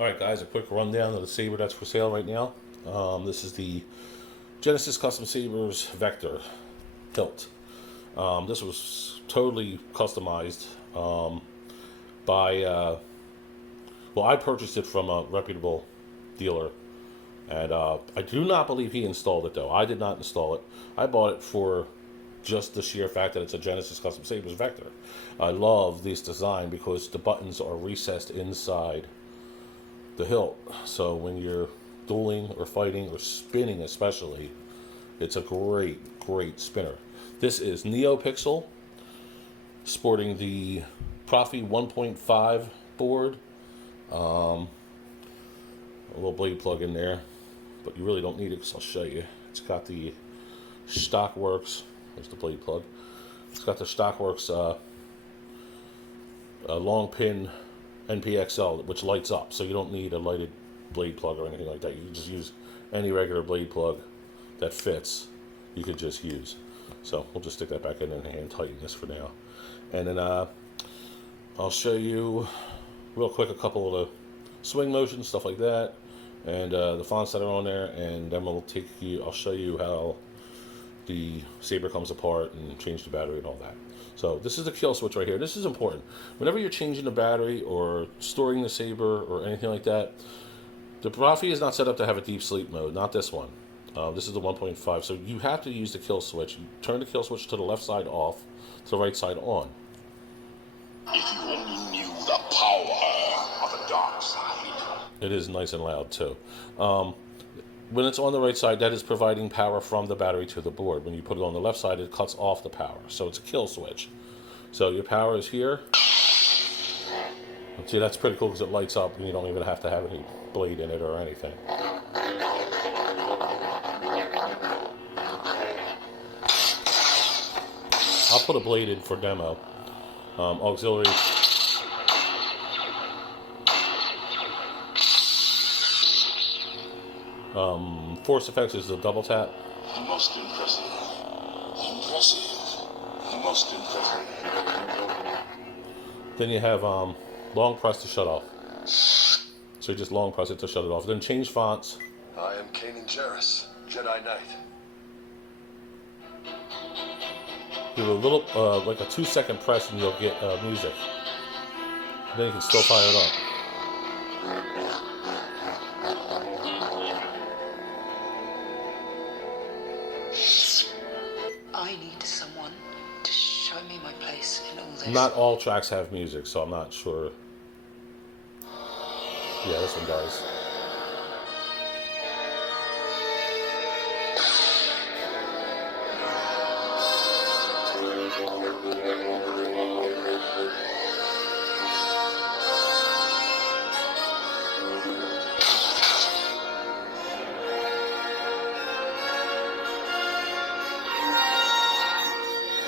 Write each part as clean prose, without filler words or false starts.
Alright guys, a quick rundown of the saber that's for sale right now. This is the Genesis Custom Sabers Vector hilt. This was totally customized by, well, I purchased it from a reputable dealer, and I do not believe he installed it though. I did not install it. I bought it for just the sheer fact that it's a Genesis Custom Sabers Vector. I love this design because the buttons are recessed inside the hilt, so when you're dueling or fighting or spinning especially, it's a great spinner. This is NeoPixel, sporting the Proffie 1.5 board, a little blade plug in there, but you really don't need it because I'll show you. It's got the Stockworks, there's the blade plug, it's got the Stockworks long pin NPXL, which lights up, so you don't need a lighted blade plug or anything like that. You can just use any regular blade plug that fits. You could just use. So we'll just stick that back in and hand tighten this for now. And then I'll show you real quick a couple of the swing motions, stuff like that, and the fonts that are on there, and then I'll show you how the saber comes apart and change the battery and all that. So this is the kill switch right here. This is important. Whenever you're changing the battery or storing the saber or anything like that, the Proffie is not set up to have a deep sleep mode, not this one. This is the 1.5, so you have to use the kill switch. You turn the kill switch to the left side off, to the right side on. If you only knew the power of the dark side. It is nice and loud too. When it's on the right side, that is providing power from the battery to the board. When you put it on the left side, it cuts off the power. So it's a kill switch. So your power is here. See, that's pretty cool because it lights up and you don't even have to have any blade in it or anything. I'll put a blade in for demo. Auxiliary. Force effects is the double tap. The most impressive. The most impressive. Then you have long press to shut off. So you just long press it to shut it off. Then change fonts. I am Kanan Jarrus, Jedi Knight. Do a little, like a 2-second press, and you'll get music. Then you can still fire it up. I need someone to show me my place in all this. Not all tracks have music, so I'm not sure. Yeah, this one does.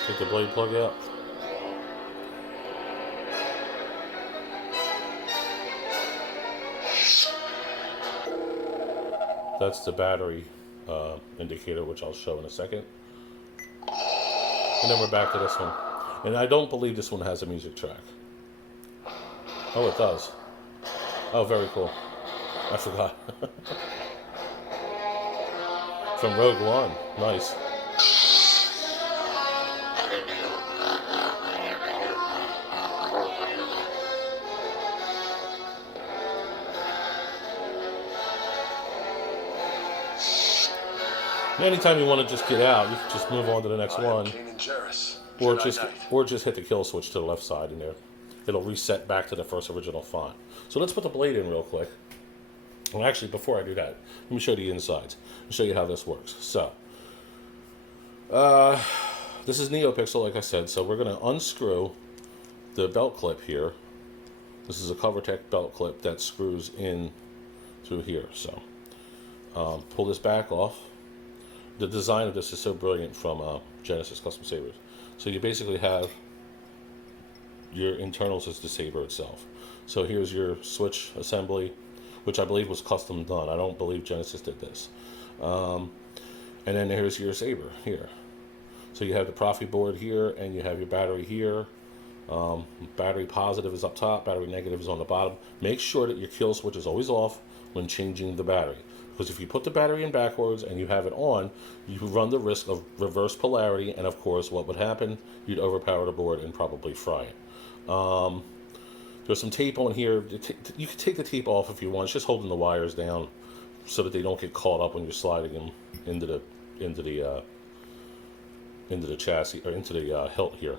Take the blade plug out. That's the battery indicator, which I'll show in a second. And then we're back to this one. And I don't believe this one has a music track. Oh, it does. Oh, very cool. I forgot. From Rogue One. Nice. Anytime you want to just get out, you can just move on to the next one, or just hit the kill switch to the left side, and there, it'll reset back to the first original font. So let's put the blade in real quick. Well, actually, before I do that, let me show you the insides. I'll show you how this works. So, this is NeoPixel, like I said. So we're going to unscrew the belt clip here. This is a CoverTech belt clip that screws in through here. So, pull this back off. The design of this is so brilliant from Genesis Custom Sabers. So you basically have your internals as the saber itself. So here's your switch assembly, which I believe was custom done. I don't believe Genesis did this. And then here's your saber here. So you have the Proffie board here, and you have your battery here, Battery positive is up top, battery negative is on the bottom. Make sure that your kill switch is always off when changing the battery. Because if you put the battery in backwards and you have it on, you run the risk of reverse polarity, and of course what would happen? You'd overpower the board and probably fry it. There's some tape on here. You can take the tape off if you want. It's just holding the wires down so that they don't get caught up when you're sliding them into the chassis, or into the hilt here.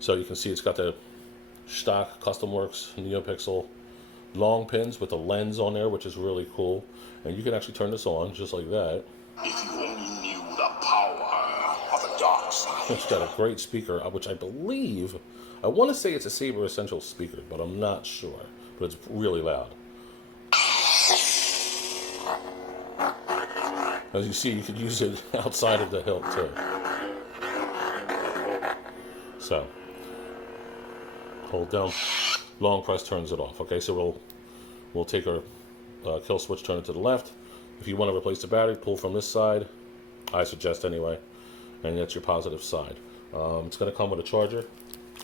So you can see it's got the stock Custom Works NeoPixel long pins with the lens on there, which is really cool. And you can actually turn this on just like that. If you only knew the power of the dark side. It's got a great speaker, which I believe, I want to say it's a Saber Essential speaker, but I'm not sure. But it's really loud. As you see, you could use it outside of the hilt too. So, hold down, long press turns it off. Okay, so we'll take our kill switch, turn it to the left. If you want to replace the battery, pull from this side. I suggest anyway, and that's your positive side. It's going to come with a charger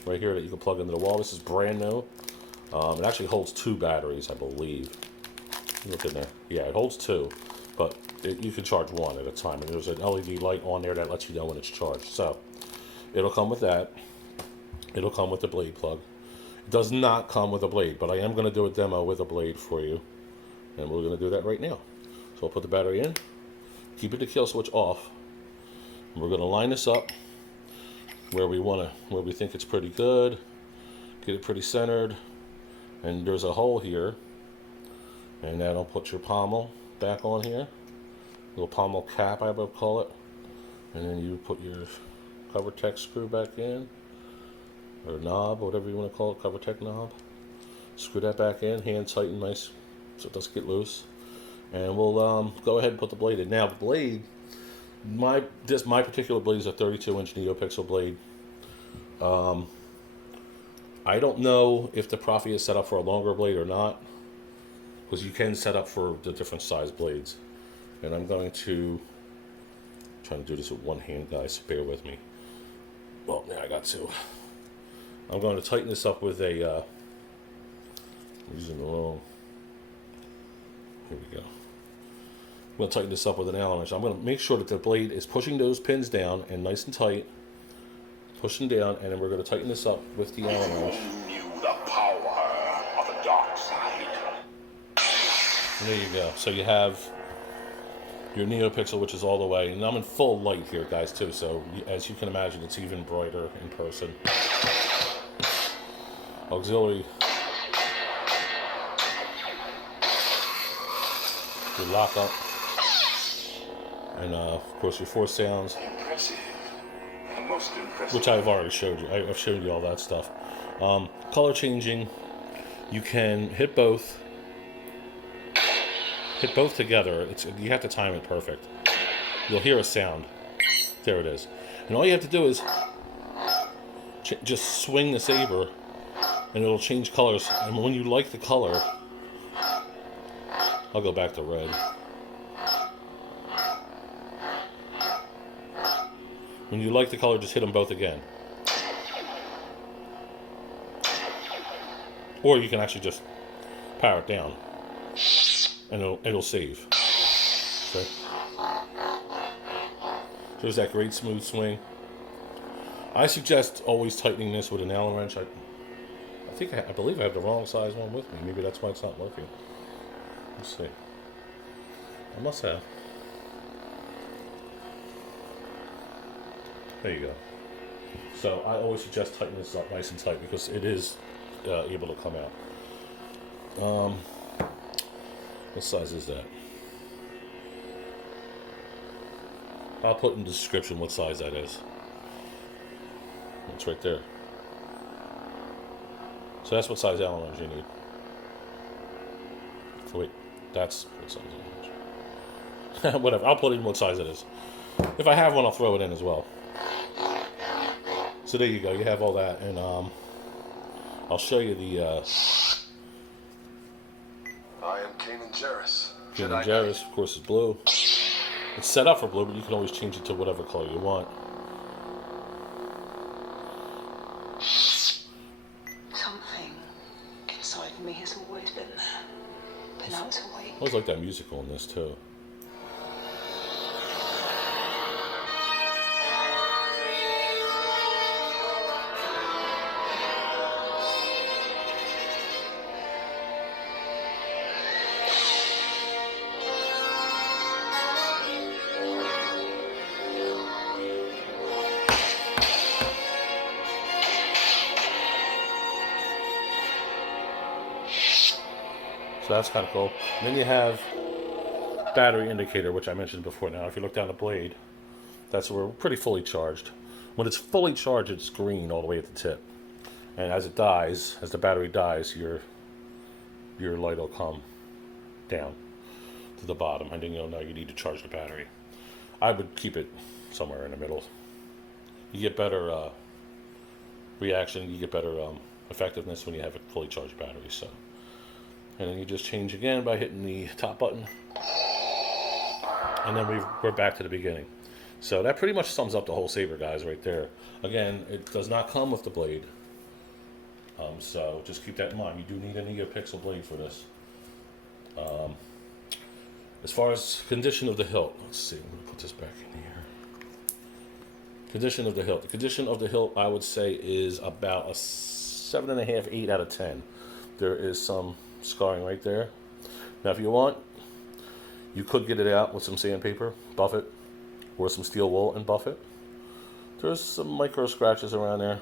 right here that you can plug into the wall. This is brand new. It actually holds 2 batteries, I believe. Look in there. Yeah, it holds 2, but you can charge 1 at a time. And there's an LED light on there that lets you know when it's charged. So it'll come with that. It'll come with the blade plug. It does not come with a blade, but I am going to do a demo with a blade for you. And we're going to do that right now. So I'll put the battery in, keep the kill switch off, and we're going to line this up where we think it's pretty good, get it pretty centered, and there's a hole here, and that'll put your pommel back on here, little pommel cap I would call it, and then you put your cover tech screw back in, or knob, whatever you want to call it, cover tech knob. Screw that back in, hand tighten nice so it doesn't get loose, and we'll go ahead and put the blade in. Now the blade, my particular blade is a 32-inch NeoPixel blade. I don't know if the Proffie is set up for a longer blade or not, because you can set up for the different size blades. And I'm going to try to do this with one hand, guys. Bear with me. Well, now I got 2. I'm going to tighten this up with a. I'm using the wrong. Here we go. I'm going to tighten this up with an Allen wrench. I'm going to make sure that the blade is pushing those pins down and nice and tight. Pushing down, and then we're going to tighten this up with the Allen wrench. You knew the power of the dark side. And there you go. So you have your NeoPixel, which is all the way, and I'm in full light here, guys, too. So as you can imagine, it's even brighter in person. Auxiliary. Your lock up. And of course your force sounds. Impressive. Most impressive. Which I've already showed you. I've showed you all that stuff. Color changing. You can hit both. Hit both together. You have to time it perfect. You'll hear a sound. There it is. And all you have to do is just swing the saber, and it'll change colors. And when you like the color, I'll go back to red. When you like the color, just hit them both again. Or you can actually just power it down, and it'll save. Okay. There's that great smooth swing. I suggest always tightening this with an Allen wrench. I believe I have the wrong size one with me. Maybe that's why it's not working. Let's see. I must have. There you go. So I always suggest tightening this up nice and tight because it is able to come out. What size is that? I'll put in the description what size that is. It's right there. So that's what size Allen wrench you need. Oh, wait, that's what size Allen wrench. Whatever, I'll put in what size it is. If I have one, I'll throw it in as well. So there you go, you have all that, and I'll show you the I am Kanan Jarrus. Kanan Jarrus, of course, is blue. It's set up for blue, but you can always change it to whatever color you want. now it's awake. I always like that musical in this too. So that's kind of cool. And then you have battery indicator, which I mentioned before. Now, if you look down the blade, that's where we're pretty fully charged. When it's fully charged, it's green all the way at the tip. And as it dies, as the battery dies, your light will come down to the bottom, and then you'll know you need to charge the battery. I would keep it somewhere in the middle. You get better reaction, you get better effectiveness when you have a fully charged battery. So, and then you just change again by hitting the top button, and then we're back to the beginning. So that pretty much sums up the whole saber, guys, right there. Again, it does not come with the blade, so just keep that in mind. You do need a NeoPixel blade for this. As far as condition of the hilt, let's see, I'm going to put this back in here. Condition of the hilt. The condition of the hilt, I would say, is about a 7.5, 8 out of 10. There is some scarring right there. Now, if you want, you could get it out with some sandpaper, buff it, or some steel wool and buff it. There's some micro scratches around there.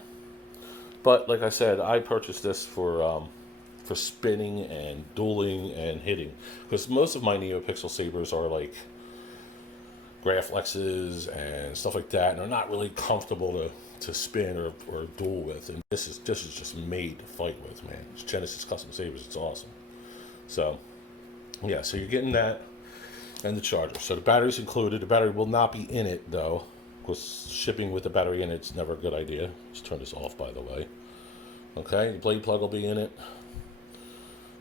But, like I said, I purchased this for spinning and dueling and hitting. Because most of my NeoPixel sabers are like Graflexes and stuff like that, and they're not really comfortable to spin or duel with. And this is just made to fight with, man. It's Genesis Custom Sabers. It's awesome. So, yeah, so you're getting that and the charger. So the battery's included. The battery will not be in it, though, because shipping with the battery in it's never a good idea. Let's turn this off, by the way. Okay, the blade plug will be in it.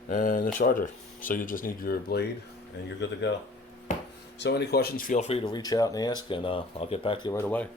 And the charger. So you just need your blade, and you're good to go. So any questions, feel free to reach out and ask, and I'll get back to you right away.